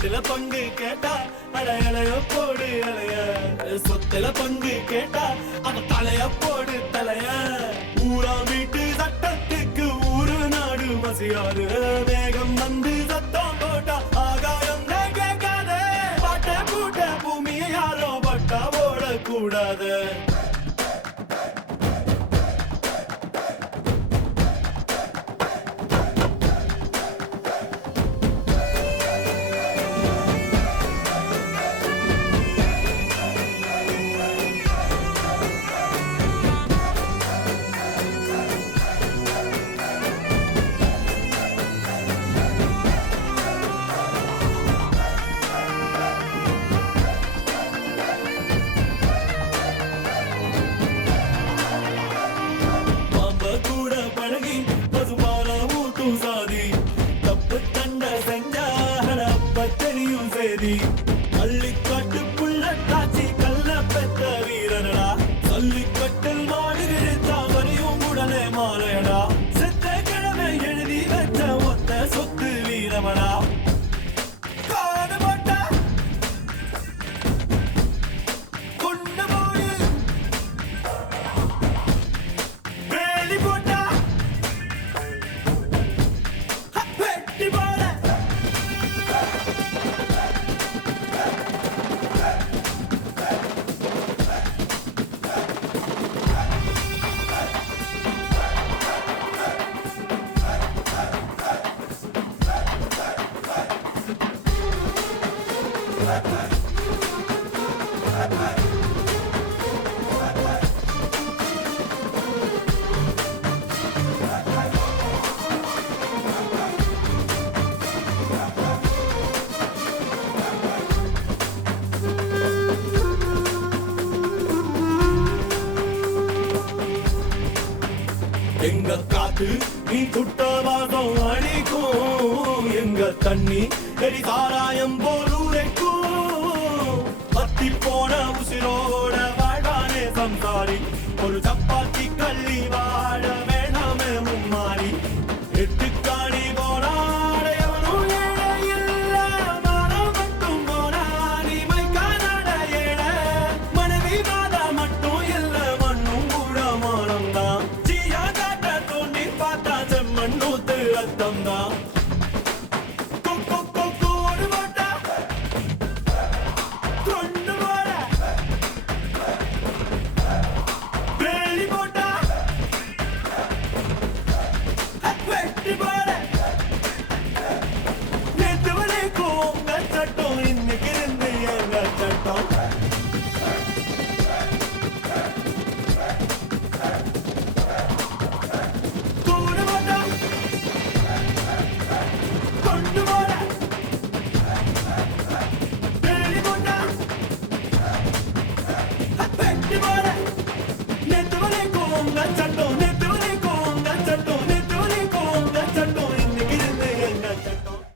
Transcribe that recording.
சொத்துல பங்கு கேட்டா அலைய போடு அலைய சொத்துல பங்கு கேட்டா அவ தலைய போடு தலைய ஊரா வீட்டு சட்டத்துக்கு ஊரு நாடு மசியாது வேகம் வந்து சத்தம் போட்டா ஆகாயம் கேட்காத பாட்ட கூட்ட பூமியை யாரோ பட்டா ஓடக்கூடாது அள்ளிக்காட்டு புள்ள காட்சி கல்ல பெத்த வீரனடா சல்லிக்கட்டில் மாடு இழுத்தா வரையும் உடனே மாலையடா செத்த கிழமை எழுதி வச்ச ஒத்த சொத்து வீரமடா காடு போட்டா கொண்டு போடு வேலி போட்டா வெட்டி போட எங்க காத்து நீ குட்டவாதம் அடிக்கும் எங்க தண்ணி எரி சாராயம் போல் உரைக்கும் பத்தி போன உசிரோட வாழ்வானே சம்சாரி